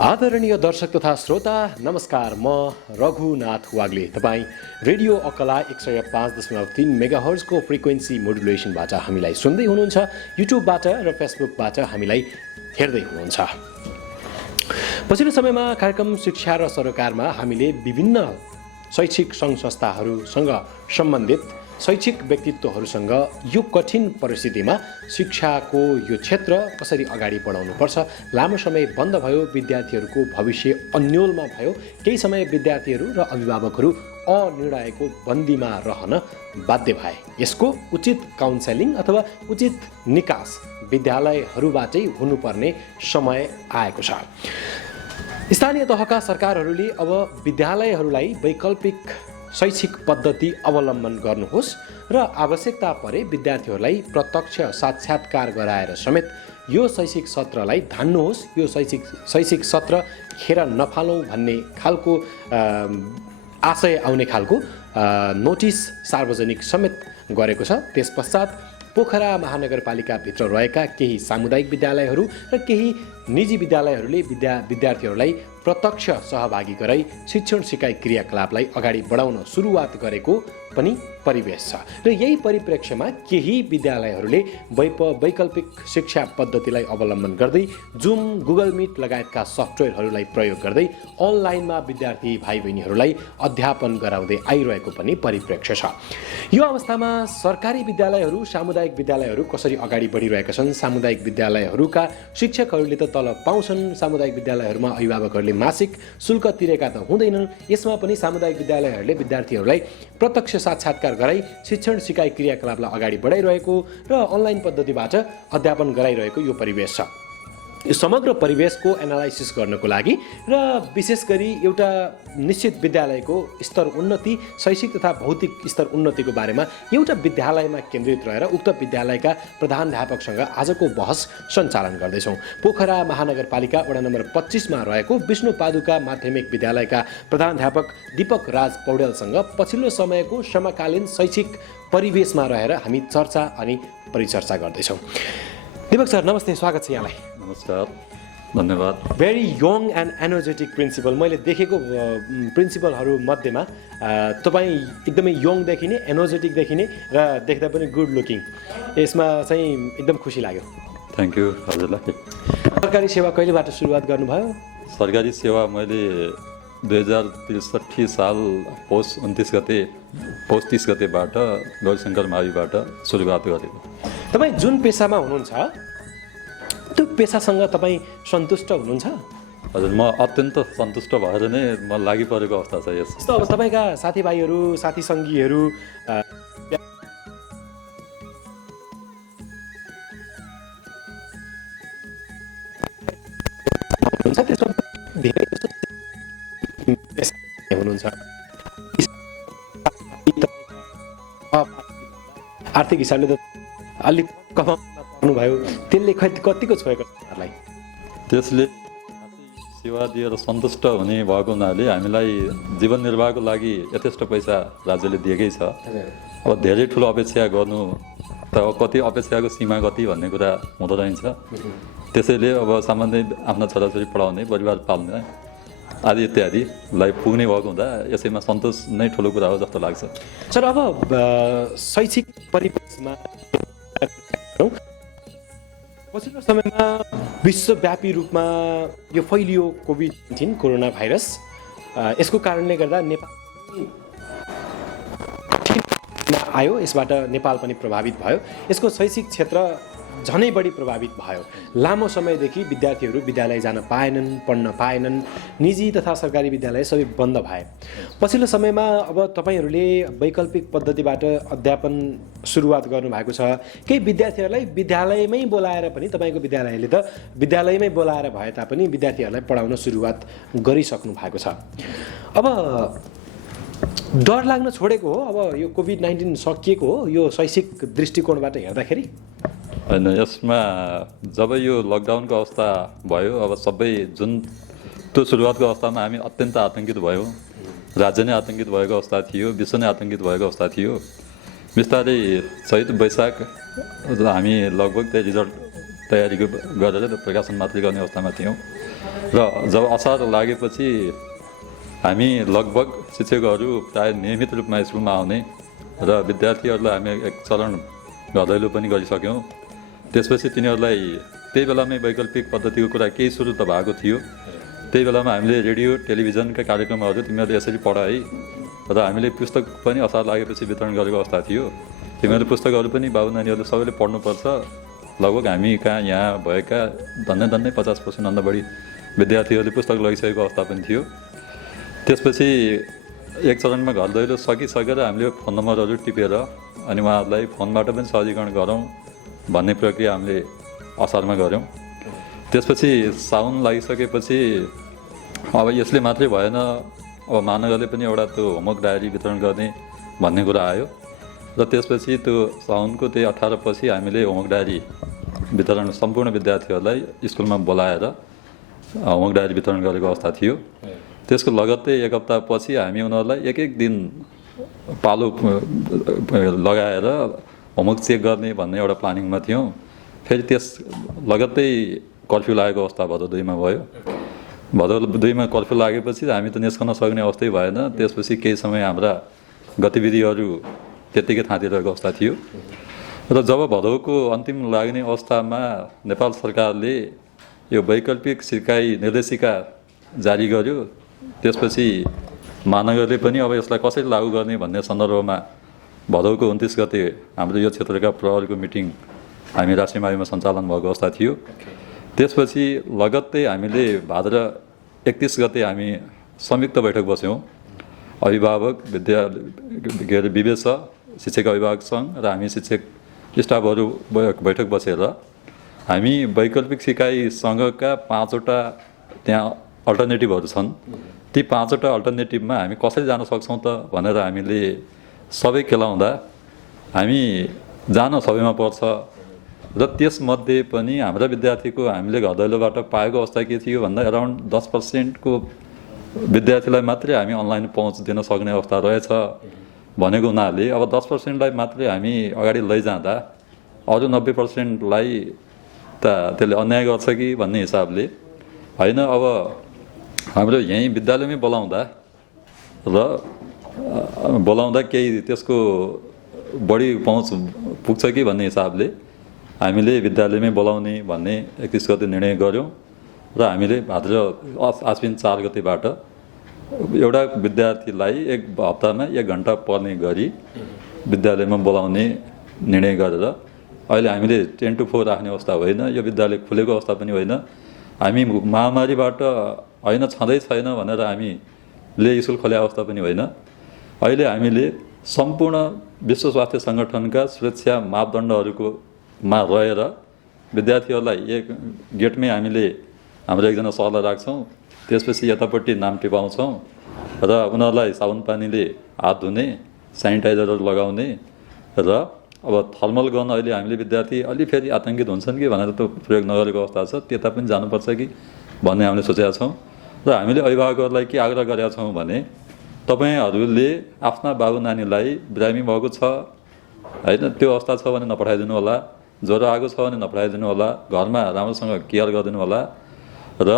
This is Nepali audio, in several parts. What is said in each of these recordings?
आदरणीय दर्शक तथा श्रोता नमस्कार, म रघुनाथ वाग्ले। तपाईँ रेडियो अकला 105.3 मेगाहर्जको फ्रिक्वेन्सी मोडुलेसनबाट हामीलाई सुन्दै हुनुहुन्छ, युट्युबबाट र फेसबुकबाट हामीलाई हेर्दै हुनुहुन्छ। पछिल्लो समयमा कार्यक्रम शिक्षा र सरोकारमा हामीले विभिन्न शैक्षिक सङ्घ संस्थाहरूसँग सम्बन्धित शैक्षिक व्यक्तित्वहरूसँग यो कठिन परिस्थितिमा शिक्षाको यो क्षेत्र कसरी अगाडि बढाउनुपर्छ, लामो समय बन्द भयो, विद्यार्थीहरूको भविष्य अन्योलमा भयो, केही समय विद्यार्थीहरू र अभिभावकहरू अनिर्णयको बन्दीमा रहन बाध्य भए। यसको उचित काउन्सेलिङ अथवा उचित निकास विद्यालयहरूबाटै हुनुपर्ने समय आएको छ। स्थानीय तहका सरकारहरूले अब विद्यालयहरूलाई वैकल्पिक शैक्षिक पद्धति अवलम्बन गर्नुहोस् र आवश्यकता परे विद्यार्थीहरूलाई प्रत्यक्ष साक्षात्कार गराएर समेत यो शैक्षिक सत्रलाई धान्नुहोस्, यो शैक्षिक सत्र खेर नफालौँ भन्ने खालको आशय आउने खालको नोटिस सार्वजनिक समेत गरेको छ। त्यसपश्चात पोखरा महानगरपालिकाभित्र रहेका केही सामुदायिक विद्यालयहरू र केही निजी विद्यालयहरूले विद्यार्थीहरूलाई प्रत्यक्ष सहभागी गराई शिक्षण सिकाइ क्रियाकलापलाई अगाडि बढाउन सुरुवात गरेको पनि परिवेश छ र यही परिप्रेक्ष्यमा केही विद्यालयहरूले वैकल्पिक शिक्षा पद्धतिलाई अवलम्बन गर्दै जुम, गुगल मिट लगायतका सफ्टवेयरहरूलाई प्रयोग गर्दै अनलाइनमा विद्यार्थी भाइ बहिनीहरूलाई अध्यापन गराउँदै आइरहेको पनि परिप्रेक्ष्य छ। यो अवस्थामा सरकारी विद्यालयहरू, सामुदायिक विद्यालयहरू कसरी अगाडि बढिरहेका छन्? सामुदायिक विद्यालयहरूका शिक्षकहरूले त तलब पाउँछन्, सामुदायिक विद्यालयहरूमा अभिभावकहरूले मासिक शुल्क तिरेका त हुँदैनन्। यसमा पनि सामुदायिक विद्यालयहरूले विद्यार्थीहरूलाई प्रत्यक्ष साक्षात्कार गराई शिक्षण सिकाइ क्रियाकलापलाई अगाडि बढाइरहेको र अनलाइन पद्धतिबाट अध्यापन गराइरहेको यो परिवेश छ। यो समग्र परिवेशको एनालाइसिस गर्नको लागि र विशेष गरी एउटा निश्चित विद्यालयको स्तर उन्नति, शैक्षिक तथा भौतिक स्तर उन्नतिको बारेमा एउटा विद्यालयमा केन्द्रित रहेर उक्त विद्यालयका प्रधानाध्यापकसँग आजको बहस सञ्चालन गर्दैछौँ। पोखरा महानगरपालिका वडा नम्बर 25मा रहेको विष्णु पादुका माध्यमिक विद्यालयका प्रधानाध्यापक दीपक राज पौडेलसँग पछिल्लो समयको समकालीन शैक्षिक परिवेशमा रहेर हामी चर्चा अनि परिचर्चा गर्दैछौँ। दीपक सर, नमस्ते, स्वागत छ यहाँलाई। नमस्कार, धन्यवाद। Very young and energetic principal. मैले देखेको प्रिन्सिपलहरू मध्येमा तपाईँ एकदमै यङ देखिने, एनर्जेटिक देखिने र देख्दा पनि गुड लुकिङ। यसमा चाहिँ एकदम खुसी लाग्यो। थ्याङ्क यू हजुरलाई। सरकारी सेवा कहिलेबाट सुरुवात गर्नुभयो? सरकारी सेवा मैले 2063 साल पौष 30 गतेबाट गौरीशङ्कर माविबाट सुरुवात गरेको। तपाईँ जुन पेसामा हुनुहुन्छ त्यो पेसासँग तपाईँ सन्तुष्ट हुनुहुन्छ? हजुर, म अत्यन्त सन्तुष्ट भएर नै म लागि परेको अवस्था छ। यस्तो अब तपाईँका साथीभाइहरू, साथी सङ्गीहरू धेरै हुनुहुन्छ, आर्थिक हिसाबले त अलिक कमाउनु भयो, त्यसले कतिको छोएको तपाईँहरूलाई? त्यसले सेवा दिएर सन्तुष्ट हुने भएको हुनाले हामीलाई जीवन निर्वाहको लागि यथेष्ट पैसा राज्यले दिएकै छ। अब धेरै ठुलो अपेक्षा गर्नु त कति अपेक्षाको सीमा कति भन्ने कुरा हुँदो रहेछ। त्यसैले अब सामान्य आफ्ना छोराछोरी पढाउने, परिवार पाल्ने आदि इत्यादिलाई पुग्ने भएको हुँदा यसैमा सन्तोष नै ठुलो कुरा हो जस्तो लाग्छ। सर, अब शैक्षिक परिवेशमा पछिल्लो समयमा विश्वव्यापी रूपमा यो फैलियो कोभिड-19 कोरोना भाइरस। यसको कारणले गर्दा नेपाल आयो, यसबाट नेपाल पनि प्रभावित भयो। यसको शैक्षिक क्षेत्र झनै बढी प्रभावित भयो। लामो समयदेखि विद्यार्थीहरू विद्यालय जान पाएनन्, पढ्न पाएनन्। निजी तथा सरकारी विद्यालय सबै बन्द भए। पछिल्लो समयमा अब तपाईँहरूले वैकल्पिक पद्धतिबाट अध्यापन सुरुवात गर्नुभएको छ। केही विद्यार्थीहरूलाई विद्यालयमै बोलाएर पनि, तपाईँको विद्यालयले त विद्यालयमै बोलाएर भए तापनि विद्यार्थीहरूलाई पढाउन सुरुवात गरिसक्नु भएको छ। अब डर लाग्न छोडेको हो अब यो कोभिड-19 सकिएको हो यो शैक्षिक दृष्टिकोणबाट हेर्दाखेरि? होइन, यसमा जब यो लकडाउनको अवस्था भयो, अब सबै जुन त्यो सुरुवातको अवस्थामा हामी अत्यन्त आतङ्कित भयौँ। राज्य नै आतङ्कित भएको अवस्था थियो, विश्व नै आतङ्कित भएको अवस्था थियो। बिस्तारै चैत वैशाख हामी लगभग त्यही रिजल्ट तयारी गरेर प्रकाशन मात्रै गर्ने अवस्थामा थियौँ। र जब असार लागेपछि हामी लगभग शिक्षकहरू प्राय नियमित रूपमा स्कुलमा आउने र विद्यार्थीहरूलाई हामी एक चरण घदैलो पनि गरिसक्यौँ। त्यसपछि तिनीहरूलाई त्यही बेलामै वैकल्पिक पद्धतिको कुरा केही सुरु त भएको थियो। त्यही बेलामा हामीले रेडियो टेलिभिजनका कार्यक्रमहरू तिमीहरूले यसरी पढ है र हामीले पुस्तक पनि असार लागेपछि वितरण गरेको अवस्था थियो। तिमीहरूले पुस्तकहरू पनि बाबु नानीहरूले सबैले पढ्नुपर्छ। लगभग हामी कहाँ यहाँ भएका धन्नै 50%भन्दा बढी विद्यार्थीहरूले पुस्तक लगिसकेको अवस्था पनि थियो। त्यसपछि एक चरणमा घर दैलो सकिसकेर हामीले फोन नम्बरहरू टिपेर अनि उहाँहरूलाई फोनबाट पनि सहजीकरण गरौँ भन्ने प्रक्रिया हामीले असारमा गऱ्यौँ। त्यसपछि साउन लागिसकेपछि अब यसले मात्रै भएन, अब महानगरले पनि एउटा त्यो होमवर्क डायरी वितरण गर्ने भन्ने कुरा आयो र त्यसपछि त्यो साउनको त्यही 18 पछि हामीले होमवर्क डायरी वितरण सम्पूर्ण विद्यार्थीहरूलाई स्कुलमा बोलाएर होमवर्क डायरी वितरण गरेको अवस्था थियो। त्यसको लगत्तै एक हप्तापछि हामी उनीहरूलाई एक दिन पालो लगाएर होमवर्क चेक गर्ने भन्ने एउटा प्लानिङमा थियौँ। फेरि त्यस लगत्तै कर्फ्यू लागेको अवस्था भदौ 2मा भयो। भदौ 2मा कर्फ्यू लागेपछि हामी त निस्कन सक्ने अवस्थै भएन। त्यसपछि केही समय हाम्रा गतिविधिहरू त्यत्तिकै थाँतिरहेको अवस्था थियो र जब भदौको अन्तिम लाग्ने अवस्थामा नेपाल सरकारले यो वैकल्पिक सिकाइ निर्देशिका जारी गर्यो। त्यसपछि महानगरले पनि अब यसलाई कसरी लागू गर्ने भन्ने सन्दर्भमा भदौको 29 गते हाम्रो यो क्षेत्रका प्रहरीको मिटिङ हामी राष्ट्रियमाविमा सञ्चालन भएको अवस्था थियो। त्यसपछि लगत्तै हामीले भाद्र 31 गते हामी संयुक्त बैठक बस्यौँ। अभिभावक विवेश शिक्षक अभिभावक सङ्घ र हामी शिक्षक स्टाफहरू बैठक बसेर हामी वैकल्पिक सिकाइ सङ्घका 5वटा त्यहाँ अल्टरनेटिभहरू छन्। ती 5वटा अल्टरनेटिभमा हामी कसरी जान सक्छौँ त भनेर हामीले सबै केलाउँदा हामी जान सबैमा पर्छ र त्यसमध्ये पनि हाम्रा विद्यार्थीको हामीले घर दैलोबाट पाएको अवस्था के थियो भन्दा अराउन्ड 10% को विद्यार्थीलाई मात्रै हामी अनलाइन पहुँच दिन सक्ने अवस्था रहेछ भनेको हुनाले अब 10%लाई मात्रै हामी अगाडि लैजाँदा अरू 90%लाई त त्यसले अन्याय गर्छ कि भन्ने हिसाबले होइन। अब हाम्रो यहीँ विद्यालयमै बोलाउँदा केही त्यसको बढी पहुँच पुग्छ कि भन्ने हिसाबले हामीले विद्यालयमै बोलाउने भन्ने 31 गते निर्णय गऱ्यौँ र हामीले भाद्र आश्विन 4 गतेबाट एउटा विद्यार्थीलाई एक हप्तामा 1 घन्टा पढ्ने गरी विद्यालयमा बोलाउने निर्णय गरेर अहिले हामीले 10 to 4 राख्ने अवस्था होइन। यो विद्यालय खुलेको अवस्था पनि होइन। हामी महामारीबाट होइन छँदै छैन भनेर हामीले स्कुल खोले अवस्था पनि होइन। अहिले हामीले सम्पूर्ण विश्व स्वास्थ्य सङ्गठनका सुरक्षा मापदण्डहरूकोमा रहेर विद्यार्थीहरूलाई एक गेटमै हामीले हाम्रो एकजना सरलाई राख्छौँ। त्यसपछि यतापट्टि नाम टिपाउँछौँ र उनीहरूलाई साबुन पानीले हात धुने, सेनिटाइजरहरू लगाउने र अब थर्मल गन अहिले हामीले विद्यार्थी अलि फेरि आतङ्कित हुन्छन् कि भनेर त प्रयोग नगरेको अवस्था छ। त्यता पनि जानुपर्छ कि भन्ने हामीले सोचेका छौँ र हामीले अभिभावकहरूलाई के आग्रह गरेका छौँ भने तपाईँहरूले आफ्ना बाबु नानीलाई बिरामी भएको छ होइन, त्यो अवस्था छ भने नपठाइदिनु होला, ज्वरो आएको छ भने नपठाइदिनु होला, घरमा राम्रोसँग केयर गरिदिनु होला र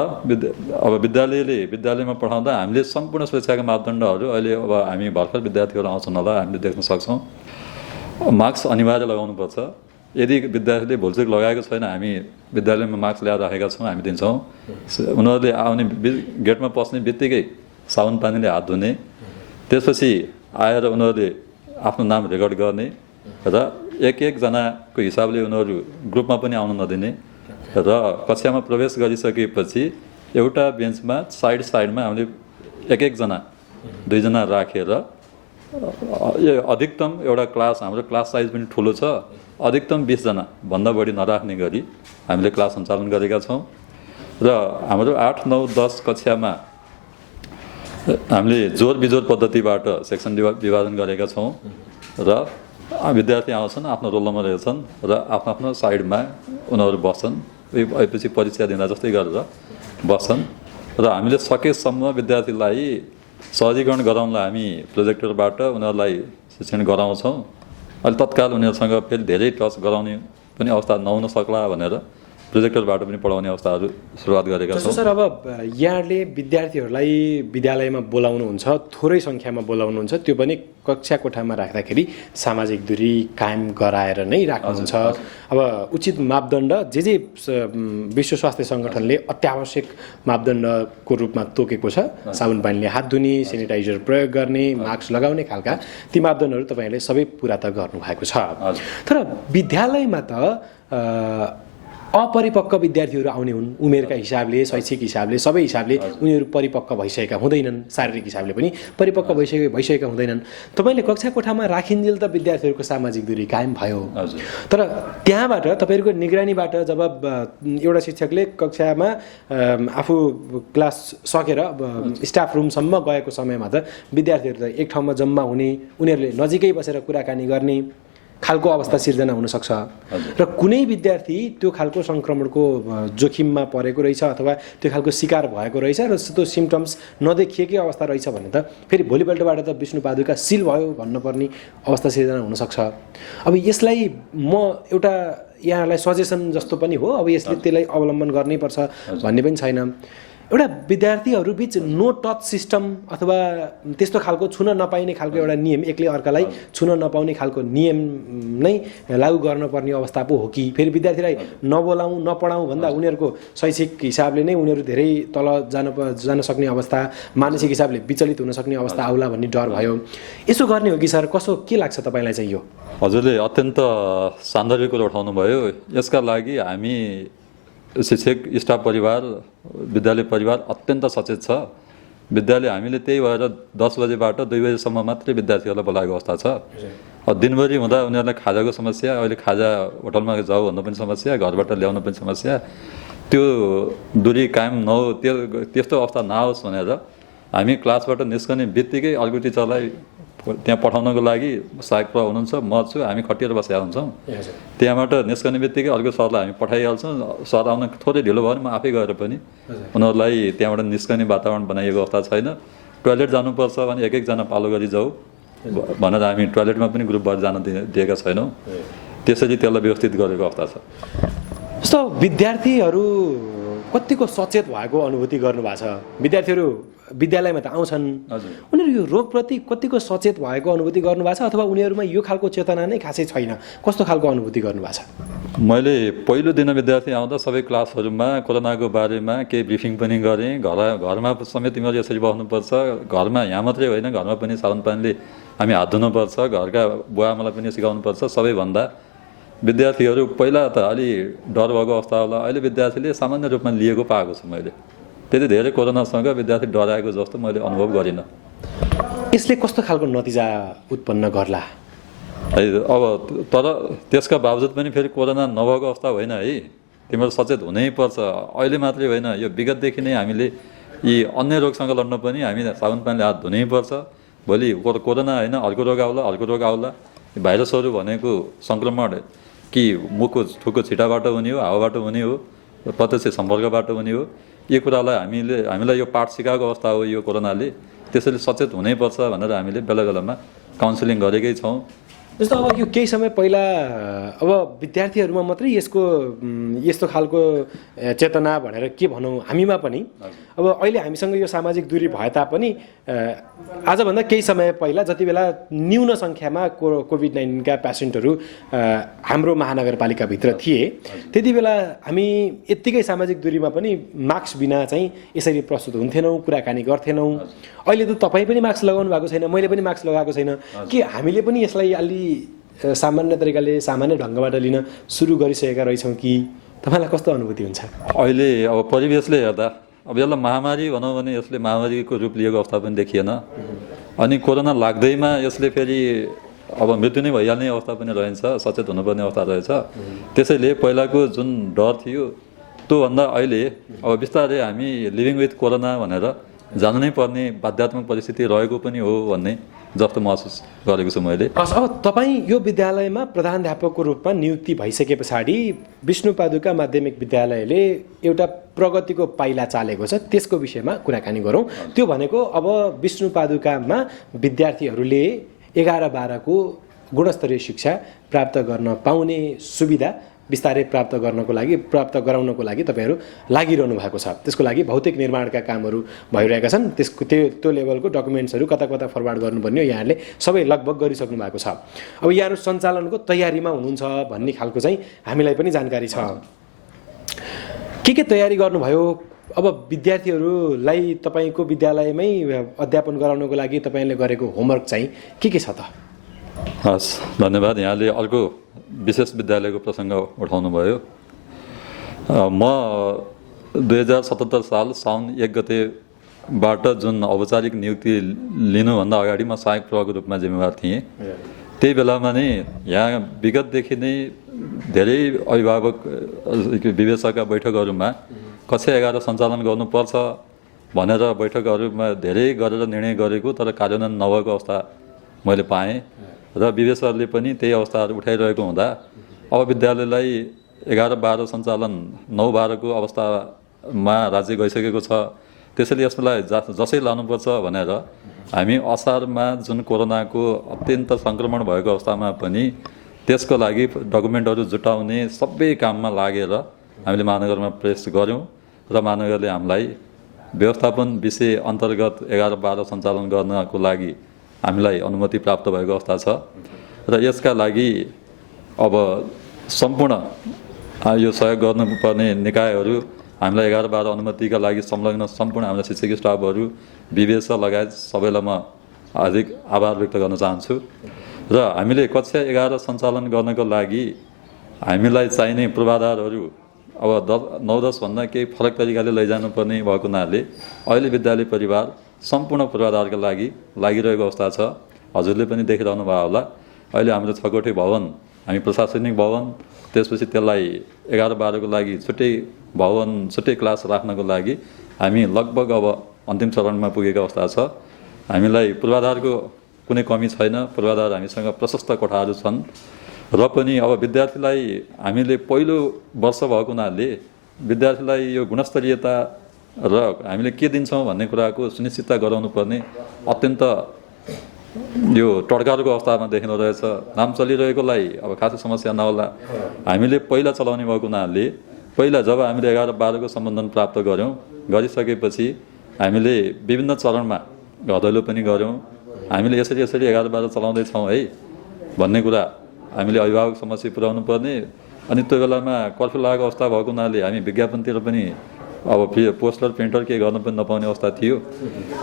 अब विद्यालयमा पढाउँदा हामीले सम्पूर्ण सुरक्षाका मापदण्डहरू अहिले अब हामी भर्खर विद्यार्थीहरू आउँछन् होला हामीले देख्न सक्छौँ। मास्क अनिवार्य लगाउनुपर्छ। यदि विद्यार्थीले भुलचुक लगाएको छैन हामी विद्यालयमा मास्क ल्याएर राखेका छौँ, हामी दिन्छौँ। उनीहरूले आउने गेटमा पस्ने बित्तिकै साबुन पानीले हात धुने, त्यसपछि आएर उनीहरूले आफ्नो नाम रेकर्ड गर्ने र एकजनाको हिसाबले उनीहरू ग्रुपमा पनि आउन नदिने र कक्षामा प्रवेश गरिसकेपछि एउटा बेन्चमा साइडमा हामीले एकजना 2 जना राखेर अधिकतम एउटा क्लास, हाम्रो क्लास साइज पनि ठुलो छ, अधिकतम 20 जना भन्दा बढी नराख्ने गरी हामीले क्लास सञ्चालन गरेका छौँ र हाम्रो 8, 9, 10 कक्षामा हामीले जोर बिजोर पद्धतिबाट सेक्सन विभाजन गरेका छौँ र विद्यार्थी आउँछन्, आफ्नो रोल नम्बर हेर्छन् र आफ्नो साइडमा उनीहरू बस्छन्। पछि परीक्षा दिँदा जस्तै गरेर बस्छन् र हामीले सकेसम्म विद्यार्थीलाई सहजीकरण गराउनलाई हामी प्रोजेक्टरबाट उनीहरूलाई शिक्षण गराउँछौँ। अहिले तत्काल उनीहरूसँग फेरि धेरै टच गराउने पनि अवस्था नहुन सक्ला भनेर प्रोजेक्टरबाट पनि पढाउने अवस्थाहरू सुरुवात गरेका जस्तो छौँ। सर, अब यहाँले विद्यार्थीहरूलाई विद्यालयमा बोलाउनुहुन्छ, थोरै सङ्ख्यामा बोलाउनुहुन्छ, त्यो पनि कक्षा कोठामा राख्दाखेरि सामाजिक दूरी कायम गराएर नै राख्नुहुन्छ। अब उचित मापदण्ड जे विश्व स्वास्थ्य सङ्गठनले अत्यावश्यक मापदण्डको रूपमा तोकेको छ, साबुन पानीले हात धुने, सेनिटाइजर प्रयोग गर्ने, मास्क लगाउने खालका ती मापदण्डहरू तपाईँहरूले सबै पुरा त गर्नुभएको छ। तर विद्यालयमा त अपरिपक्व विद्यार्थीहरू आउने हुन्, उमेरका हिसाबले, शैक्षिक हिसाबले, सबै हिसाबले उनीहरू परिपक्व भइसकेका हुँदैनन्, शारीरिक हिसाबले पनि परिपक्व भइसकेका हुँदैनन्। तपाईँले कक्षा कोठामा राखिन्जेल त विद्यार्थीहरूको सामाजिक दूरी कायम भयो, तर त्यहाँबाट तपाईँहरूको निगरानीबाट जब एउटा शिक्षकले कक्षामा आफू क्लास सकेर स्टाफ रुमसम्म गएको समयमा त विद्यार्थीहरू त एक ठाउँमा जम्मा हुने, उनीहरूले नजिकै बसेर कुराकानी गर्ने खालको अवस्था सिर्जना हुनसक्छ र कुनै विद्यार्थी त्यो खालको सङ्क्रमणको जोखिममा परेको रहेछ अथवा त्यो खालको शिकार भएको रहेछ र त्यो सिम्टम्स नदेखिएकै अवस्था रहेछ भने त फेरि भोलिपल्टबाट त विष्णुपादुका सिल भयो भन्नुपर्ने अवस्था सिर्जना हुनसक्छ। अब यसलाई म एउटा यहाँलाई सजेसन जस्तो पनि हो, अब यसले त्यसलाई अवलम्बन गर्नैपर्छ भन्ने पनि छैन। एउटा विद्यार्थीहरू बिच नो टच सिस्टम अथवा त्यस्तो खालको छुन नपाइने खालको एउटा नियम, एकले अर्कालाई छुन नपाउने खालको नियम नै लागू गर्नुपर्ने अवस्था पो हो कि फेरि विद्यार्थीलाई नबोलाउँ नपढाउँ भन्दा उनीहरूको शैक्षिक हिसाबले नै उनीहरू धेरै तल जान सक्ने अवस्था, मानसिक हिसाबले विचलित हुन सक्ने अवस्था आउला भन्ने डर भयो। यसो गर्ने हो कि सर, कसो के लाग्छ तपाईँलाई चाहिँ यो? हजुरले अत्यन्त सान्दर्भिक कुरो उठाउनु भयो। यसका लागि हामी शिक्षक, स्टाफ परिवार, विद्यालय परिवार अत्यन्त सचेत छ। विद्यालय हामीले त्यही भएर 10 बजेबाट 2 बजेसम्म मात्रै विद्यार्थीहरूलाई बोलाएको अवस्था छ। दिनभरि हुँदा उनीहरूलाई खाजाको समस्या, अहिले खाजा होटलमा जाऊ भन्नु पनि समस्या, घरबाट ल्याउनु पनि समस्या, त्यो दूरी कायम त्यस्तो अवस्था नआओस् भनेर हामी क्लासबाट निस्कने बित्तिकै अर्को टिचरलाई त्यहाँ पठाउनको लागि सहायक हुनुहुन्छ, म छु, हामी खटिएर बसेका हुन्छौँ। त्यहाँबाट निस्कने बित्तिकै अर्को सरलाई हामी पठाइहाल्छौँ। सर आउन थोरै ढिलो भयो भने म आफै गएर पनि उनीहरूलाई त्यहाँबाट निस्कने वातावरण बनाइएको अवस्था छैन। टोयलेट जानुपर्छ भने एक एकजना पालो गरी जाऊ भनेर हामी टोयलेटमा पनि ग्रुप भएर जान दिएका छैनौँ। त्यसरी त्यसलाई व्यवस्थित गरेको अवस्था छ। जस्तो विद्यार्थीहरू कतिको सचेत भएको अनुभूति गर्नुभएको छ? विद्यार्थीहरू विद्यालयमा त आउँछन्, उनीहरू यो रोगप्रति कतिको सचेत भएको अनुभूति गर्नुभएको छ अथवा उनीहरूमा यो खालको चेतना नै खासै छैन? कस्तो खालको अनुभूति गर्नुभएको छ? मैले पहिलो दिन विद्यार्थी आउँदा सबै क्लासहरूमा कोरोनाको बारेमा केही ब्रिफिङ पनि गरेँ। घरमा समेत तिमीहरू यसरी बस्नुपर्छ, घरमा यहाँ मात्रै होइन घरमा पनि साबुन पानीले हामी हात धुनुपर्छ, घरका बुवा आमालाई पनि सिकाउनुपर्छ। सबैभन्दा विद्यार्थीहरू पहिला त अलि डर भएको अवस्था होला, अहिले विद्यार्थीले सामान्य रूपमा लिएको पाएको छु मैले। त्यति धेरै कोरोनासँग विद्यार्थी डराएको जस्तो मैले अनुभव गरिनँ। यसले कस्तो खालको नतिजा उत्पन्न गर्ला? अब तर त्यसका बावजुद पनि फेरि कोरोना नभएको अवस्था होइन है, तिमीहरू सचेत हुनैपर्छ। अहिले मात्रै होइन, यो विगतदेखि नै हामीले यी अन्य रोगसँग लड्न पनि हामी साबुन पानीले हात धुनैपर्छ। भोलि कोरोना होइन अर्को रोग आउला। भाइरसहरू भनेको सङ्क्रमण कि मुखको थुको छिटाबाट हुने हो, हावाबाट हुने हो, प्रत्यक्ष सम्पर्कबाट हुने हो। यो कुरालाई हामीलाई यो पाठ सिकाएको अवस्था हो यो कोरोनाले। त्यसैले सचेत हुनैपर्छ भनेर हामीले बेला बेलामा काउन्सिलिङ गरेकै छौँ। जस्तो अब यो केही समय पहिला अब विद्यार्थीहरूमा मात्रै यस्तो खालको चेतना भनेर के भनौँ, हामीमा पनि अब अहिले हामीसँग यो सामाजिक दूरी भए तापनि आजभन्दा केही समय पहिला जति बेला न्यून सङ्ख्यामा कोभिड-19का पेसेन्टहरू हाम्रो महानगरपालिकाभित्र थिए, त्यति बेला हामी यत्तिकै सामाजिक दूरीमा पनि मास्क बिना चाहिँ यसरी प्रस्तुत हुन्थेनौँ, कुराकानी गर्थेनौँ। अहिले त तपाईँ पनि मास्क लगाउनु भएको छैन, मैले पनि मास्क लगाएको छैन। के हामीले पनि यसलाई अलि सामान्य तरिकाले सामान्य ढङ्गबाट लिन सुरु गरिसकेका रहेछौँ कि? तपाईँलाई कस्तो अनुभूति हुन्छ? अहिले अब परिवेशले हेर्दा अब यसलाई महामारी भनौँ भने यसले महामारीको रूप लिएको अवस्था पनि देखिएन। अनि कोरोना लाग्दैमा यसले फेरि अब मृत्यु नै भइहाल्ने अवस्था पनि रहन्छ, सचेत हुनुपर्ने अवस्था रहेछ। त्यसैले पहिलाको जुन डर थियो त्योभन्दा अहिले अब बिस्तारै हामी लिभिङ विथ कोरोना भनेर जानु नै पर्ने बाध्यात्मक परिस्थिति रहेको पनि हो भन्ने जस्तो महसुस गरेको छु मैले। अब तपाईँ यो विद्यालयमा प्रधानाध्यापकको रूपमा नियुक्ति भइसके पछाडि विष्णुपादुका माध्यमिक विद्यालयले एउटा प्रगतिको पाइला चालेको छ, त्यसको विषयमा कुराकानी गरौँ। त्यो भनेको अब विष्णुपादुकामा विद्यार्थीहरूले 11-12 को गुणस्तरीय शिक्षा प्राप्त गर्न पाउने सुविधा बिस्तारै प्राप्त गराउनको लागि तपाईँहरू लागिरहनु भएको छ। त्यसको लागि भौतिक निर्माणका कामहरू भइरहेका छन्। त्यसको त्यो लेभलको डकुमेन्ट्सहरू कता कता फरवार्ड गर्नुपर्ने हो यहाँहरूले सबै लगभग गरिसक्नु भएको छ। अब यहाँहरू सञ्चालनको तयारीमा हुनुहुन्छ भन्ने खालको चाहिँ हामीलाई पनि जानकारी छ। के तयारी गर्नुभयो? अब विद्यार्थीहरूलाई तपाईँको विद्यालयमै अध्यापन गराउनको लागि तपाईँले गरेको होमवर्क चाहिँ के छ त? हस्, धन्यवाद। यहाँले अर्को विशेष विद्यालयको प्रसङ्ग उठाउनु भयो। म 2077 साल साउन 1 गतेबाट जुन औपचारिक नियुक्ति लिनुभन्दा अगाडि म सहायक प्रवक्ताको रूपमा जिम्मेवार थिएँ। त्यही बेलामा नै यहाँ विगतदेखि नै धेरै अभिभावक विवेचकका बैठकहरूमा कक्षा 11 सञ्चालन गर्नुपर्छ भनेर बैठकहरूमा धेरै गरेर निर्णय गरेको तर कार्यान्वयन नभएको अवस्था मैले पाएँ र विवेचकहरूले पनि त्यही अवस्थाहरू उठाइरहेको हुँदा अब विद्यालयलाई 11-12 सञ्चालन 9-12 को अवस्थामा राज्य गइसकेको छ। त्यसैले यसलाई जसै लानुपर्छ भनेर हामी असारमा जुन कोरोनाको अत्यन्त सङ्क्रमण भएको अवस्थामा पनि त्यसको लागि डकुमेन्टहरू जुटाउने सबै काममा लागेर हामीले महानगरमा प्रेस गऱ्यौँ र महानगरले हामीलाई व्यवस्थापन विषय अन्तर्गत 11-12 सञ्चालन गर्नको लागि हामीलाई अनुमति प्राप्त भएको अवस्था छ र यसका लागि अब सम्पूर्ण यो सहयोग गर्नुपर्ने निकायहरू हामीलाई 11-12 अनुमतिका लागि संलग्न सम्पूर्ण हाम्रो शिक्षक स्टाफहरू विवेचक लगायत सबैलाई म हार्दिक आभार व्यक्त गर्न चाहन्छु। र हामीले कक्षा 11 सञ्चालन गर्नको लागि हामीलाई चाहिने पूर्वाधारहरू अब 9-10 भन्दा केही फरक तरिकाले लैजानुपर्ने भएको हुनाले अहिले विद्यालय परिवार सम्पूर्ण पूर्वाधारका लागि लागिरहेको अवस्था छ। हजुरले पनि देखिरहनु भयो होला। अहिले हाम्रो 6 कोठे भवन हामी प्रशासनिक भवन, त्यसपछि त्यसलाई 11-12 को लागि छुट्टै भवन छुट्टै क्लास राख्नको लागि हामी लगभग अब अन्तिम चरणमा पुगेको अवस्था छ। हामीलाई पूर्वाधारको कुनै कमी छैन। पूर्वाधार हामीसँग प्रशस्त कोठाहरू छन् र पनि अब विद्यार्थीलाई हामीले पहिलो वर्ष भएको हुनाले विद्यार्थीलाई यो गुणस्तरीयता र हामीले के दिन्छौँ भन्ने कुराको सुनिश्चितता गराउनु पर्ने अत्यन्त यो टड्कारोको अवस्थामा देखिँदो रहेछ। नाम चलिरहेकोलाई अब खासै समस्या नहोला। हामीले पहिला चलाउने भएको हुनाले पहिला जब हामीले 11-12 को सम्बन्धन प्राप्त गऱ्यौँ, गरिसकेपछि हामीले विभिन्न चरणमा घदैलो पनि गऱ्यौँ। हामीले यसरी 11-12 चलाउँदैछौँ है भन्ने कुरा हामीले अभिभावक समक्ष पुर्याउनु पर्ने। अनि त्यो बेलामा कर्फ्यू लागेको अवस्था भएको हुनाले हामी विज्ञापनतिर पनि अब पोस्टर प्रिन्टर केही गर्न पनि नपाउने अवस्था थियो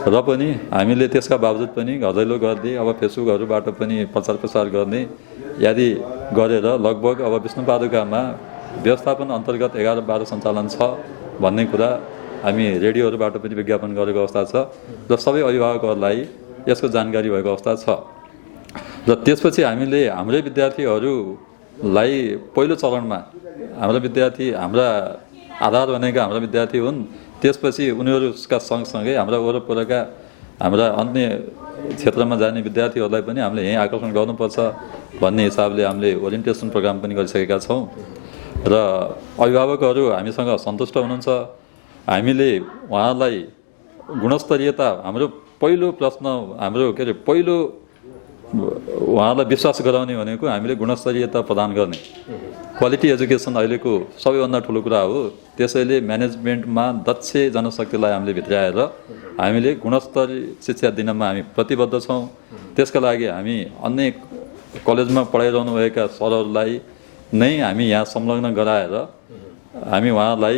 र पनि हामीले त्यसका बावजुद पनि घदैलो गर्दै अब फेसबुकहरूबाट पनि प्रचार प्रसार गर्ने यदि गरेर लगभग अब विष्णुपादुकामा व्यवस्थापन अन्तर्गत 11-12 सञ्चालन छ भन्ने कुरा हामी रेडियोहरूबाट पनि विज्ञापन गरेको अवस्था छ र सबै अभिभावकहरूलाई यसको जानकारी भएको अवस्था छ। र त्यसपछि हामीले हाम्रै विद्यार्थीहरूलाई पहिलो चरणमा हाम्रा आधार भनेका हाम्रा विद्यार्थी हुन्। त्यसपछि उनीहरूका सँगसँगै हाम्रा वरपरका हाम्रा अन्य क्षेत्रमा जाने विद्यार्थीहरूलाई पनि हामीले यहीँ आकर्षण गर्नुपर्छ भन्ने हिसाबले हामीले ओरिएन्टेसन प्रोग्राम पनि गरिसकेका छौँ र अभिभावकहरू हामीसँग सन्तुष्ट हुनुहुन्छ। हामीले उहाँलाई गुणस्तरीयता हाम्रो पहिलो प्रश्न हाम्रो पहिलो उहाँलाई विश्वास गराउने भनेको हामीले गुणस्तरीयता प्रदान गर्ने। क्वालिटी एजुकेसन अहिलेको सबैभन्दा ठुलो कुरा हो। त्यसैले म्यानेजमेन्टमा दक्ष जनशक्तिलाई हामीले भित्राएर हामीले गुणस्तरीय शिक्षा दिनमा हामी प्रतिबद्ध छौँ। त्यसका लागि हामी अन्य कलेजमा पढाइरहनुभएका सरहरूलाई नै हामी यहाँ संलग्न गराएर हामी उहाँलाई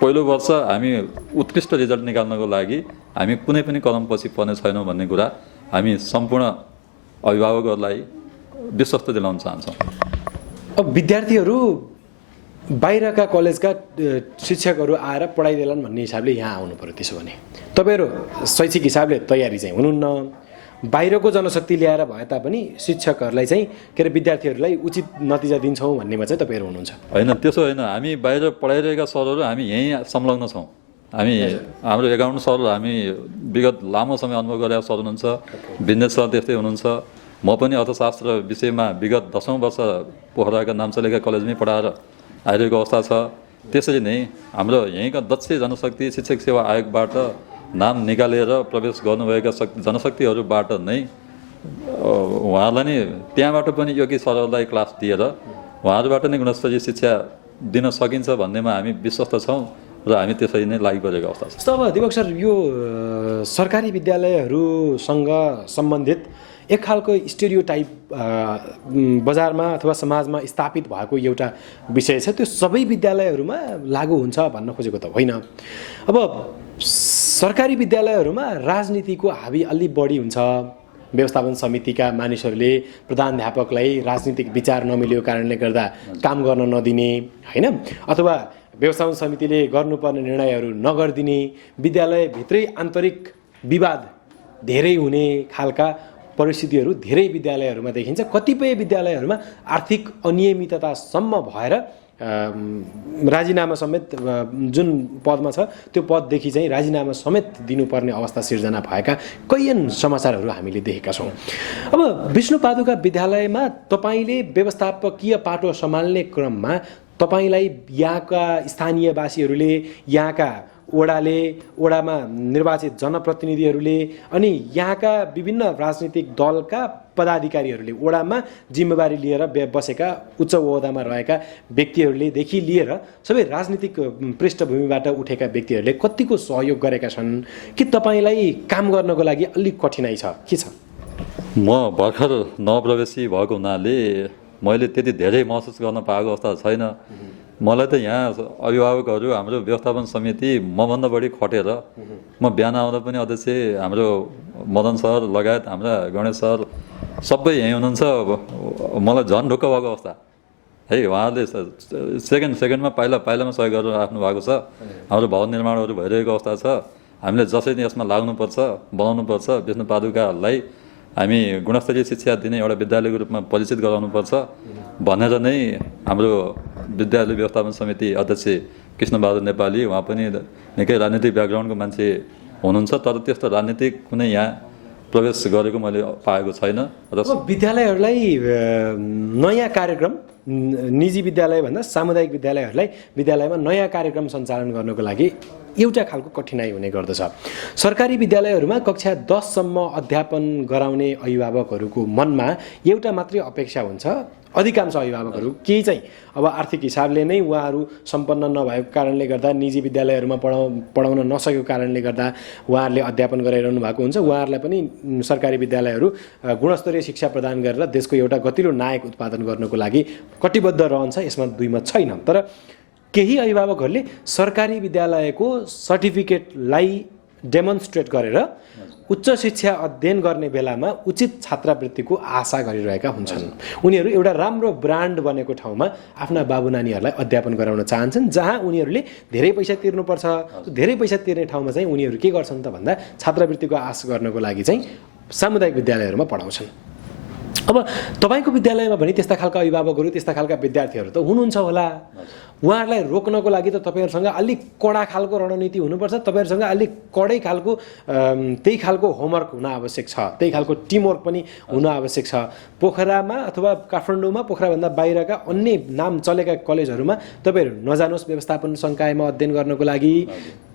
पहिलो वर्ष हामी उत्कृष्ट रिजल्ट निकाल्नको लागि हामी कुनै पनि कदम पछि पर्ने छैनौँ भन्ने कुरा हामी सम्पूर्ण अभिभावकहरूलाई विश्वस्त दिलाउन चाहन्छौँ। अब विद्यार्थीहरू बाहिरका कलेजका शिक्षकहरू आएर पढाइदेलान् भन्ने हिसाबले यहाँ आउनु पर्यो। त्यसो भने तपाईँहरू शैक्षिक हिसाबले तयारी चाहिँ हुनुहुन्न। बाहिरको जनशक्ति ल्याएर भए तापनि शिक्षकहरूलाई चाहिँ के अरे विद्यार्थीहरूलाई उचित नतिजा दिन्छौँ भन्नेमा चाहिँ तपाईँहरू हुनुहुन्छ? होइन, त्यसो होइन। हामी बाहिर पढाइरहेका सरहरू हामी यहीँ संलग्न छौँ। हामी हाम्रो एकाउन्ट सर हामी विगत लामो समय अनुभव गरेका सर हुनुहुन्छ। बिजनेस सर त्यस्तै हुनुहुन्छ। म पनि अर्थशास्त्र विषयमा विगत 10औं वर्ष पोखराका नाम्चलेका कलेजमै पढाएर आइरहेको अवस्था छ। त्यसरी नै हाम्रो यहीँका दक्ष जनशक्ति शिक्षक सेवा आयोगबाट नाम निकालेर प्रवेश गर्नुभएका जनशक्तिहरूबाट नै उहाँलाई नै त्यहाँबाट पनि योग्य सरहरूलाई क्लास दिएर उहाँहरूबाट नै गुणस्तरीय शिक्षा दिन सकिन्छ भन्नेमा हामी विश्वस्त छौँ र हामी त्यसरी नै लागि परेको अवस्था छ। जस्तो अब दिपक सर, यो सरकारी विद्यालयहरूसँग सम्बन्धित एक खालको स्टेरियोटाइप बजारमा अथवा समाजमा स्थापित भएको एउटा विषय छ, त्यो सबै विद्यालयहरूमा लागू हुन्छ भन्न खोजेको त होइन। अब सरकारी विद्यालयहरूमा राजनीतिको हावी अलि बढी हुन्छ। व्यवस्थापन समितिका मानिसहरूले प्रधानाध्यापकलाई राजनीतिक विचार नमिलेको कारणले गर्दा काम गर्न नदिने, होइन, अथवा व्यवस्थापन समितिले गर्नुपर्ने निर्णयहरू नगरिदिने, विद्यालयभित्रै आन्तरिक विवाद धेरै हुने खालका परिस्थितिहरू धेरै विद्यालयहरूमा देखिन्छ। कतिपय विद्यालयहरूमा आर्थिक अनियमिततासम्म भएर राजीनामा समेत जुन पदमा छ त्यो पददेखि चाहिँ राजीनामा समेत दिनुपर्ने अवस्था सिर्जना भएका कैयन समाचारहरू हामीले देखेका छौँ। अब विष्णु पादुका विद्यालयमा तपाईँले व्यवस्थापकीय पाटो सम्हाल्ने क्रममा तपाईँलाई यहाँका स्थानीयवासीहरूले, यहाँका वडामा निर्वाचित जनप्रतिनिधिहरूले अनि यहाँका विभिन्न राजनीतिक दलका पदाधिकारीहरूले, वडामा जिम्मेवारी लिएर बसेका उच्च ओहदामा रहेका व्यक्तिहरूलेदेखि लिएर सबै राजनीतिक पृष्ठभूमिबाट उठेका व्यक्तिहरूले कतिको सहयोग गरेका छन् कि तपाईँलाई काम गर्नको लागि अलिक कठिनाइ छ, के छ? म भर्खर नवप्रवेशी भएको हुनाले मैले त्यति धेरै महसुस गर्न पाएको अवस्था छैन। मलाई त यहाँ अभिभावकहरू, हाम्रो व्यवस्थापन समिति मभन्दा बढी खटेर, म बिहान आउँदा पनि अध्यक्ष हाम्रो मदन सर लगायत हाम्रा गणेश सर सबै यहीँ हुनुहुन्छ। मलाई झन् ढुक्क भएको अवस्था है। उहाँहरूले सेकेन्डमा पाइलामा सहयोग गरेर राख्नु भएको छ। हाम्रो भवन निर्माणहरू भइरहेको अवस्था छ। हामीले जसरी यसमा लाग्नुपर्छ, बनाउनुपर्छ, विष्णु पादुकालाई हामी गुणस्तरीय शिक्षा दिने एउटा विद्यालयको रूपमा परिचित गराउनुपर्छ भनेर नै हाम्रो विद्यालय व्यवस्थापन समिति अध्यक्ष कृष्णबहादुर नेपाली, उहाँ पनि निकै राजनीतिक ब्याकग्राउन्डको मान्छे हुनुहुन्छ, तर त्यस्तो राजनीतिक कुनै यहाँ प्रवेश गरेको मैले पाएको छैन। र विद्यालयहरूलाई नयाँ कार्यक्रम, निजी विद्यालयभन्दा सामुदायिक विद्यालयमा नयाँ कार्यक्रम सञ्चालन गर्नको लागि एउटा खालको कठिनाइ हुने गर्दछ। सरकारी विद्यालयहरूमा कक्षा 10 सम्म अध्यापन गराउने अभिभावकहरूको मनमा एउटा मात्रै अपेक्षा हुन्छ। अधिकांश अभिभावकहरू केही चाहिँ अब आर्थिक हिसाबले नै उहाँहरू सम्पन्न नभएको कारणले गर्दा, निजी विद्यालयहरूमा पढाउन नसकेको कारणले गर्दा उहाँहरूले अध्यापन गराइरहनु भएको हुन्छ। उहाँहरूलाई पनि सरकारी विद्यालयहरू गुणस्तरीय शिक्षा प्रदान गरेर देशको एउटा गतिलो नायक उत्पादन गर्नको लागि कटिबद्ध रहन्छ, यसमा दुई मत छैन। तर केही अभिभावकहरूले सरकारी विद्यालयको सर्टिफिकेटलाई डेमोन्स्ट्रेट गरेर उच्च शिक्षा अध्ययन गर्ने बेलामा उचित छात्रवृत्तिको आशा गरिरहेका हुन्छन्। उनीहरू एउटा राम्रो ब्रान्ड बनेको ठाउँमा आफ्ना बाबु नानीहरूलाई अध्यापन गराउन चाहन्छन्, जहाँ उनीहरूले धेरै पैसा तिर्नुपर्छ। धेरै पैसा तिर्ने ठाउँमा चाहिँ उनीहरू के गर्छन् त भन्दा छात्रवृत्तिको आश गर्नको लागि चाहिँ सामुदायिक विद्यालयहरूमा पढाउँछन्। अब तपाईँको विद्यालयमा भने त्यस्ता खालका अभिभावकहरू, त्यस्ता खालका विद्यार्थीहरू त हुनुहुन्छ होला। उहाँहरूलाई रोक्नको लागि त तपाईँहरूसँग अलिक कडा खालको रणनीति हुनुपर्छ। तपाईँहरूसँग अलिक कडै खालको त्यही खालको होमवर्क हुन आवश्यक छ, त्यही खालको टिमवर्क पनि हुन आवश्यक छ। पोखरामा अथवा काठमाडौँमा, पोखराभन्दा बाहिरका अन्य नाम चलेका कलेजहरूमा तपाईँहरू नजानुहोस् व्यवस्थापन संकायमा अध्ययन गर्नको लागि।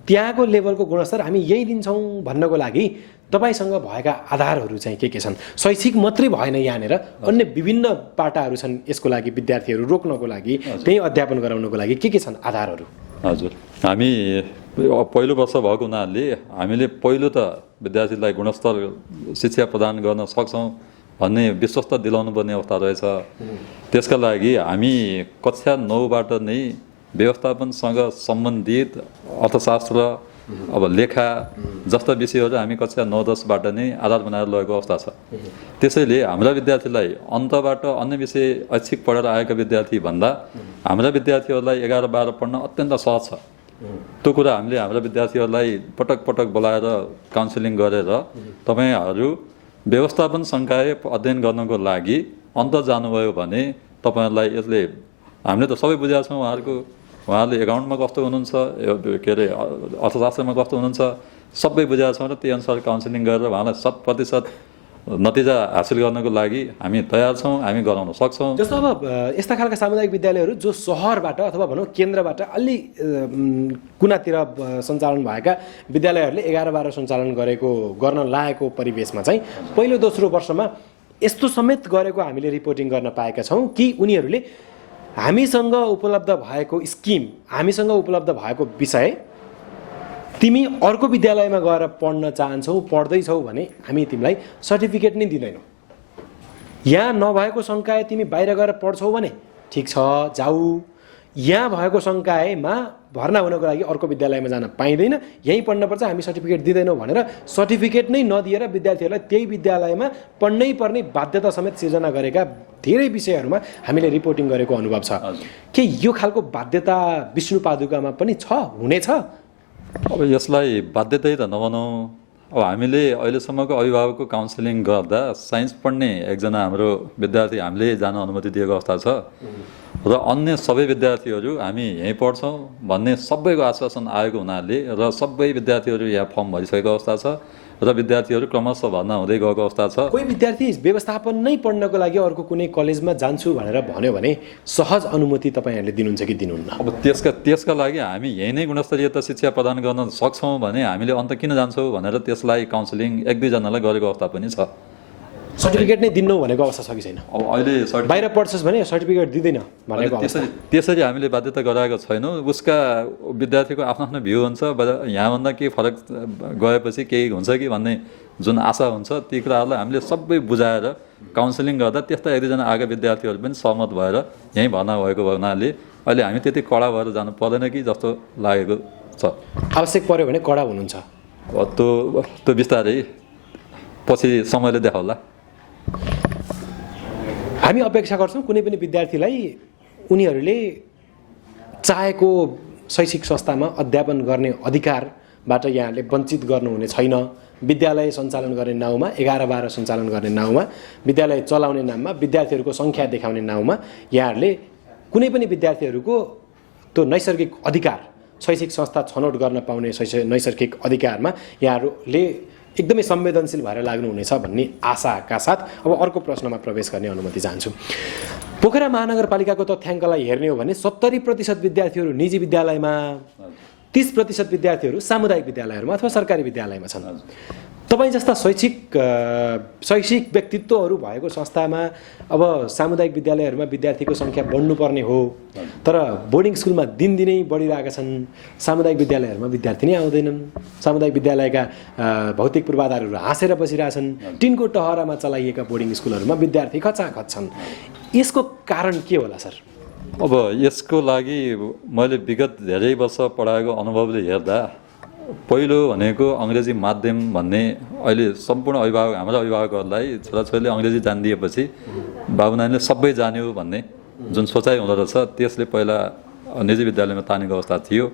त्यहाँको लेभलको गुणस्तर हामी यही दिन्छौँ भन्नको लागि तपाईसँग भएका आधारहरू चाहिँ के छन्? शैक्षिक मात्रै भएन, यहाँनिर अन्य विभिन्न पाटाहरू छन् यसको लागि, विद्यार्थीहरू रोक्नको लागि, त्यही अध्यापन गराउनको लागि के छन् आधारहरू? हजुर, हामी पहिलो वर्ष भएको हुनाले हामीले पहिलो त विद्यार्थीलाई गुणस्तर शिक्षा प्रदान गर्न सक्छौँ भन्ने विश्वस्त दिलाउनु पर्ने अवस्था रहेछ। त्यसका लागि हामी कक्षा 9बाट नै व्यवस्थापनसँग सम्बन्धित अर्थशास्त्र, अब लेखा जस्ता विषयहरू हामी कक्षा 9-10बाट नै आधार बनाएर लगेको अवस्था छ। त्यसैले हाम्रा विद्यार्थीलाई अन्तबाट अन्य विषय ऐच्छिक पढेर आएका विद्यार्थी भन्दा हाम्रा विद्यार्थीहरूलाई 11-12 पढ्न अत्यन्त सहज छ। त्यो कुरा हामीले हाम्रा विद्यार्थीहरूलाई पटक पटक बोलाएर काउन्सिलिङ गरेर तपाईँहरू व्यवस्थापन संकाय अध्ययन गर्नको लागि अन्त जानुभयो भने तपाईँहरूलाई यसले, हामीले त सबै बुझाएको छौँ उहाँहरूले एकाउन्टमा कस्तो हुनुहुन्छ, के अरे अर्थशास्त्रमा कस्तो हुनुहुन्छ, सबै बुझाएको छौँ र त्यही अनुसार काउन्सिलिङ गरेर उहाँलाई 100% नतिजा हासिल गर्नको लागि हामी तयार छौँ, हामी गराउन सक्छौँ। जस्तो अब यस्ता खालका सामुदायिक विद्यालयहरू जो सहरबाट अथवा भनौँ केन्द्रबाट अलि कुनातिर सञ्चालन भएका विद्यालयहरूले 11-12 सञ्चालन गर्न लागेको परिवेशमा चाहिँ पहिलो दोस्रो वर्षमा यस्तो समेत गरेको हामीले रिपोर्टिङ गर्न पाएका छौँ कि उनीहरूले हामीसँग उपलब्ध भएको स्किम, हामीसँग उपलब्ध भएको विषय तिमी अर्को विद्यालयमा गएर पढ्न चाहन्छौ, पढ्दैछौ भने हामी तिमीलाई सर्टिफिकेट नै दिँदैनौँ। यहाँ नभएको संकाय तिमी बाहिर गएर पढ्छौ भने ठिक छ, जाऊ। यहाँ भएको संकायमा भर्ना हुनको लागि अर्को विद्यालयमा जान पाइँदैन, यहीँ पढ्नुपर्छ, हामी सर्टिफिकेट दिँदैनौँ भनेर सर्टिफिकेट नै नदिएर विद्यार्थीहरूलाई त्यही विद्यालयमा पढ्नै पर्ने बाध्यता समेत सिर्जना गरेका धेरै विषयहरूमा हामीले रिपोर्टिङ गरेको अनुभव छ। के यो खालको बाध्यता विष्णुपादुकामा पनि छ, हुनेछ? अब यसलाई बाध्यतै त नभनौँ। अब हामीले अहिलेसम्मको अभिभावकको काउन्सिलिङ गर्दा साइन्स पढ्ने एकजना हाम्रो विद्यार्थी हामीले जान अनुमति दिएको अवस्था छ र अन्य सबै विद्यार्थीहरू हामी यहीँ पढ्छौँ भन्ने सबैको आश्वासन आएको हुनाले र सबै विद्यार्थीहरू यहाँ फर्म भरिसकेको अवस्था छ र विद्यार्थीहरू क्रमशः भर्ना हुँदै गएको अवस्था छ। कोही विद्यार्थी व्यवस्थापन नै पढ्नको लागि अर्को कुनै कलेजमा जान्छु भनेर भन्यो भने सहज अनुमति तपाईँहरूले दिनुहुन्छ कि दिनुहुन्न? अब त्यसका लागि हामी यही नै गुणस्तरीयता शिक्षा प्रदान गर्न सक्छौँ भने हामीले अन्त किन जान्छौँ भनेर त्यसलाई काउन्सिलिङ 1-2 जनालाई गरेको अवस्था पनि छ। सर्टिफिकेट नै दिनु भनेको अवस्था छ कि छैन? अब अहिले बाहिर पढ्छस् भने सर्टिफिकेट दिँदैन भनेको अवस्था? त्यसरी हामीले बाध्यता गराएको छैनौँ। उसका विद्यार्थीको आफ्नो आफ्नो भ्यू हुन्छ, यहाँभन्दा केही फरक गएपछि केही हुन्छ कि भन्ने जुन आशा हुन्छ ती कुराहरूलाई हामीले सबै बुझाएर काउन्सिलिङ गर्दा त्यस्ता 1-2 जना आएका विद्यार्थीहरू पनि सहमत भएर यहीँ भर्ना भएको हुनाले अहिले हामी त्यति कडा भएर जानु पर्दैन कि जस्तो लागेको छ। आवश्यक पर्यो भने कडा हुनुहुन्छ? अब त्यो बिस्तारै पछि समयले देखाउला। हामी अपेक्षा गर्छौँ कुनै पनि विद्यार्थीलाई उनीहरूले चाहेको शैक्षिक संस्थामा अध्यापन गर्ने अधिकारबाट यहाँले वञ्चित गर्नुहुने छैन। विद्यालय सञ्चालन गर्ने नाउँमा, 11-12 सञ्चालन गर्ने नाउँमा, विद्यालय चलाउने नाममा, विद्यार्थीहरूको सङ्ख्या देखाउने नाउँमा यहाँहरूले कुनै पनि विद्यार्थीहरूको त्यो नैसर्गिक अधिकार, शैक्षिक संस्था छनौट गर्न पाउने नैसर्गिक अधिकारमा यहाँहरूले एकदमै संवेदनशील भएर लाग्नुहुनेछ भन्ने आशाका साथ अब अर्को प्रश्नमा प्रवेश गर्ने अनुमति चाहन्छु। पोखरा महानगरपालिकाको तथ्याङ्कलाई हेर्ने हो भने 70% विद्यार्थीहरू निजी विद्यालयमा, 30% विद्यार्थीहरू सामुदायिक विद्यालयहरूमा अथवा सरकारी विद्यालयमा छन्। तपाईँ जस्ता शैक्षिक व्यक्तित्वहरू भएको संस्थामा अब सामुदायिक विद्यालयहरूमा विद्यार्थीको सङ्ख्या बढ्नुपर्ने हो, तर बोर्डिङ स्कुलमा दिनदिनै बढिरहेका छन्। सामुदायिक विद्यालयहरूमा विद्यार्थी नै आउँदैनन्। सामुदायिक विद्यालयका भौतिक पूर्वाधारहरू हाँसेर बसिरहेछन्। टिनको टहरामा चलाइएका बोर्डिङ स्कुलहरूमा विद्यार्थी खचाखच छन्। यसको कारण के होला सर? अब यसको लागि मैले विगत धेरै वर्ष पढाएको अनुभवले हेर्दा पहिलो भनेको अङ्ग्रेजी माध्यम भन्ने अहिले सम्पूर्ण अभिभावक, हाम्रो अभिभावकहरूलाई छोराछोरीले अङ्ग्रेजी जानिदिएपछि बाबु नानीले सबै जान्यो भन्ने जुन सोचाइ हुँदो रहेछ त्यसले पहिला निजी विद्यालयमा तानेको अवस्था थियो।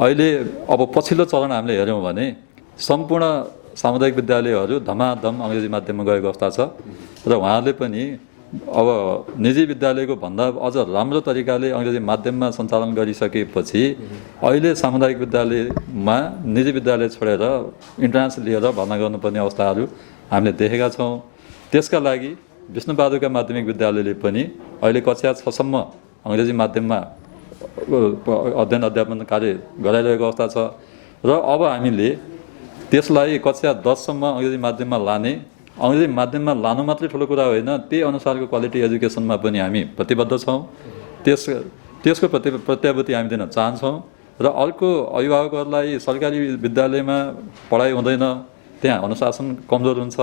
अहिले अब पछिल्लो चरण हामीले हेऱ्यौँ भने सम्पूर्ण सामुदायिक विद्यालयहरू धमाधम अङ्ग्रेजी माध्यममा गएको अवस्था छ र उहाँहरूले पनि अब निजी विद्यालयको भन्दा अझ राम्रो तरिकाले अङ्ग्रेजी माध्यममा सञ्चालन गरिसकेपछि अहिले सामुदायिक विद्यालयमा निजी विद्यालय छोडेर इन्ट्रान्स लिएर भर्ना गर्नुपर्ने अवस्थाहरू हामीले देखेका छौँ। त्यसका लागि विष्णुपादुका माध्यमिक विद्यालयले पनि अहिले कक्षा 6 सम्म अङ्ग्रेजी माध्यममा अध्ययन अध्यापन कार्य गराइरहेको अवस्था छ र अब हामीले त्यसलाई कक्षा 10 सम्म अङ्ग्रेजी माध्यममा लाने, अङ्ग्रेजी माध्यममा लानु मात्रै ठुलो कुरा होइन, त्यही अनुसारको क्वालिटी एजुकेसनमा पनि हामी प्रतिबद्ध छौँ। त्यसको प्रत्याभूति हामी दिन चाहन्छौँ र अर्को अभिभावकहरूलाई सरकारी विद्यालयमा पढाइ हुँदैन, त्यहाँ अनुशासन कमजोर हुन्छ,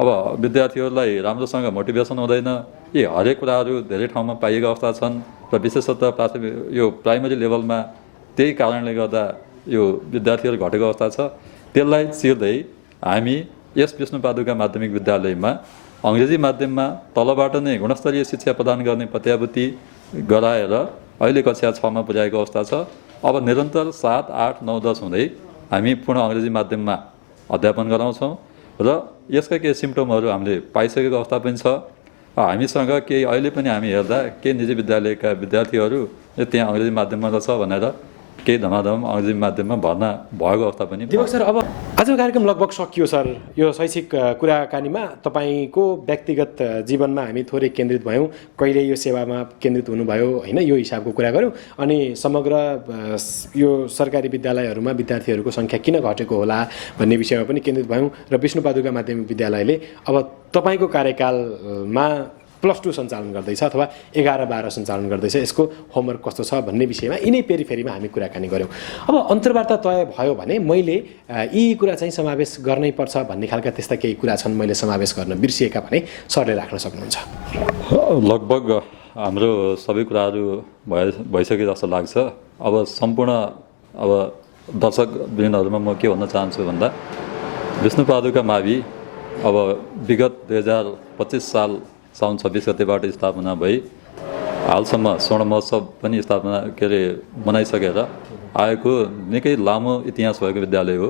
अब विद्यार्थीहरूलाई राम्रोसँग मोटिभेसन हुँदैन, यी हरेक कुराहरू धेरै ठाउँमा पाइएका अवस्था छन् र विशेषतः प्राइमरी लेभलमा त्यही कारणले गर्दा यो विद्यार्थीहरू घटेको अवस्था छ। त्यसलाई चिर्दै हामी यस विष्णुपादुका माध्यमिक विद्यालयमा अङ्ग्रेजी माध्यममा तलबाट नै गुणस्तरीय शिक्षा प्रदान गर्ने प्रत्याभूति गराएर अहिले कक्षा 6 मा पुर्याएको अवस्था छ। अब निरन्तर 7, 8, 9, 10 हुँदै हामी पूर्ण अङ्ग्रेजी माध्यममा अध्यापन गराउँछौँ र यसका केही सिम्टमहरू हामीले पाइसकेको अवस्था पनि छ। हामीसँग केही अहिले पनि हामी हेर्दा केही निजी विद्यालयका विद्यार्थीहरू त्यहाँ अङ्ग्रेजी माध्यममा रहेछ भनेर केही धमाधम अङ्ग्रेजी माध्यममा भर्ना भएको अवस्था पनि। दिपक सर, अब आजको कार्यक्रम लगभग सकियो सर। यो शैक्षिक कुराकानीमा तपाईँको व्यक्तिगत जीवनमा हामी थोरै केन्द्रित भयौँ, कहिले यो सेवामा केन्द्रित हुनुभयो होइन, यो हिसाबको कुरा गऱ्यौँ, अनि समग्र यो सरकारी विद्यालयहरूमा विद्यार्थीहरूको सङ्ख्या किन घटेको होला भन्ने विषयमा पनि केन्द्रित भयौँ र विष्णुपादुका माध्यमिक विद्यालयले अब तपाईँको कार्यकालमा +2 सञ्चालन गर्दैछ अथवा 11-12 सञ्चालन गर्दैछ, यसको होमवर्क कस्तो छ भन्ने विषयमा यिनै पेरिफेरीमा हामी कुराकानी गऱ्यौँ। अब अन्तर्वार्ता तय भयो भने मैले यी कुरा चाहिँ समावेश गर्नै पर्छ भन्ने खालका त्यस्ता केही कुरा छन् मैले समावेश गर्न बिर्सिएका भने सरले राख्न सक्नुहुन्छ। लगभग हाम्रो सबै कुराहरू भइसके जस्तो लाग्छ। अब सम्पूर्ण दर्शक वृन्दहरूमा म के भन्न चाहन्छु भन्दा विष्णु पादुका मावि अब विगत 2025 साल साउन 26 गतेबाट स्थापना भई हालसम्म स्वर्ण महोत्सव पनि स्थापना मनाइसकेर आएको निकै लामो इतिहास भएको विद्यालय हो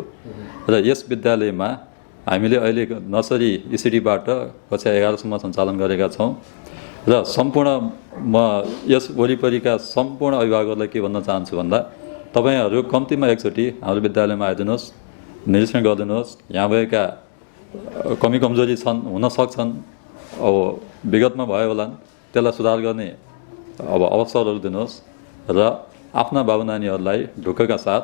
र यस विद्यालयमा हामीले अहिले नर्सरी इसिडीबाट कक्षा 11सम्म सञ्चालन गरेका छौँ र सम्पूर्ण म यस वरिपरिका सम्पूर्ण अभिभावकहरूलाई के भन्न चाहन्छु भन्दा तपाईहरू कम्तीमा एकचोटि हाम्रो विद्यालयमा आइदिनुहोस्, निरीक्षण गरिदिनुहोस्। यहाँ भएका कमी कमजोरी हुन सक्छन्, अब विगतमा भयो होला, त्यसलाई सुधार गर्ने अवसरहरू दिनुहोस् र आफ्ना बाबु नानीहरूलाई ढुक्कका साथ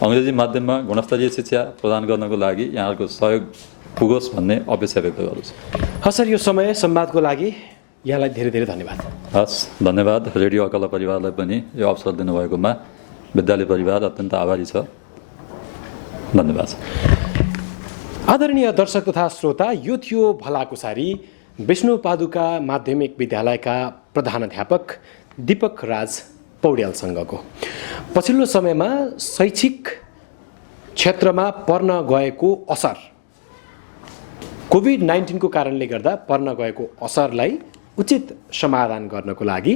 अङ्ग्रेजी माध्यममा गुणस्तरीय शिक्षा प्रदान गर्नको लागि यहाँहरूको सहयोग पुगोस् भन्ने अपेक्षा व्यक्त गर्छु। हस् सर, यो समय संवादको लागि यहाँलाई धेरै धेरै धन्यवाद। हस्, धन्यवाद। रेडियो अकला परिवारलाई पनि यो अवसर दिनुभएकोमा विद्यालय परिवार अत्यन्त आभारी छ। धन्यवाद। आदरणीय दर्शक तथा श्रोता, यो थियो भलाकुसारी विष्णु पादुका माध्यमिक विद्यालयका प्रधानाध्यापक दीपक राज पौड्यालसँगको। पछिल्लो समयमा शैक्षिक क्षेत्रमा पर्न गएको असर, कोभिड-19 को कारणले गर्दा पर्न गएको असरलाई उचित समाधान गर्नको लागि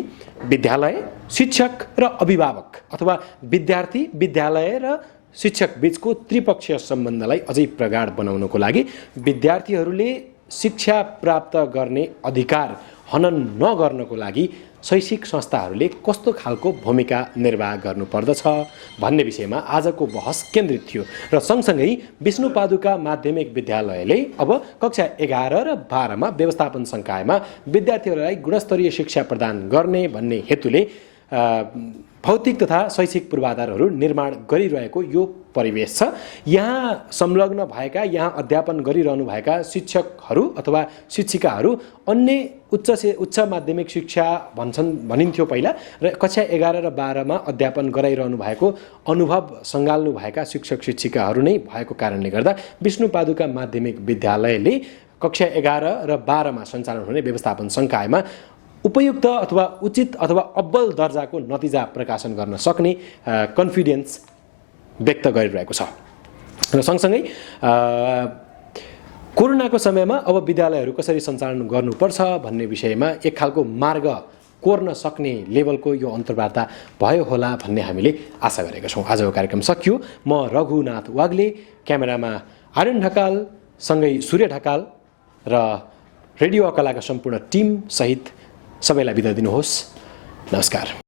विद्यालय, शिक्षक र अभिभावक अथवा विद्यार्थी, विद्यालय र शिक्षक बीचको त्रिपक्षीय सम्बन्धलाई अझै प्रगाढ बनाउनको लागि विद्यार्थीहरूले शिक्षा प्राप्त गर्ने अधिकार हनन नगर्नको लागि शैक्षिक संस्थाहरूले कस्तो खालको भूमिका निर्वाह गर्नुपर्दछ भन्ने विषयमा आजको बहस केन्द्रित थियो र सँगसँगै विष्णु पादुका माध्यमिक विद्यालयले अब कक्षा 11 र 12 मा व्यवस्थापन संकायमा विद्यार्थीहरूलाई गुणस्तरीय शिक्षा प्रदान गर्ने भन्ने हेतुले भौतिक तथा शैक्षिक पूर्वाधारहरू निर्माण गरिरहेको यो परिवेश छ। यहाँ संलग्न भएका, यहाँ अध्यापन गरिरहनु भएका शिक्षकहरू अथवा शिक्षिकाहरू अन्य उच्च माध्यमिक शिक्षा भनिन्थ्यो पहिला, र कक्षा 11 र 12 मा अध्यापन गराइरहनु भएको अनुभव सङ्घाल्नु भएका शिक्षक शिक्षिकाहरू नै भएको कारणले गर्दा विष्णु पादुका माध्यमिक विद्यालयले कक्षा 11 र 12 मा सञ्चालन हुने व्यवस्थापन संकायमा उपयुक्त अथवा उचित अथवा अब्बल दर्जाको नतिजा प्रकाशन गर्न सक्ने कन्फिडेन्स व्यक्त गरिरहेको छ। र सँगसँगै कोरोनाको समयमा अब विद्यालयहरू कसरी सञ्चालन गर्नुपर्छ भन्ने विषयमा एक खालको मार्ग कोर्न सक्ने लेभलको यो अन्तर्वार्ता भयो होला भन्ने हामीले आशा गरेका छौँ। आजको कार्यक्रम सकियो। म रघुनाथ वाग्ले, क्यामेरामा आर्यन ढकाल सँगै सूर्य ढकाल र रेडियो अकलाका सम्पूर्ण टिम सहित सबैलाई बिदा दिनुहोस्। नमस्कार।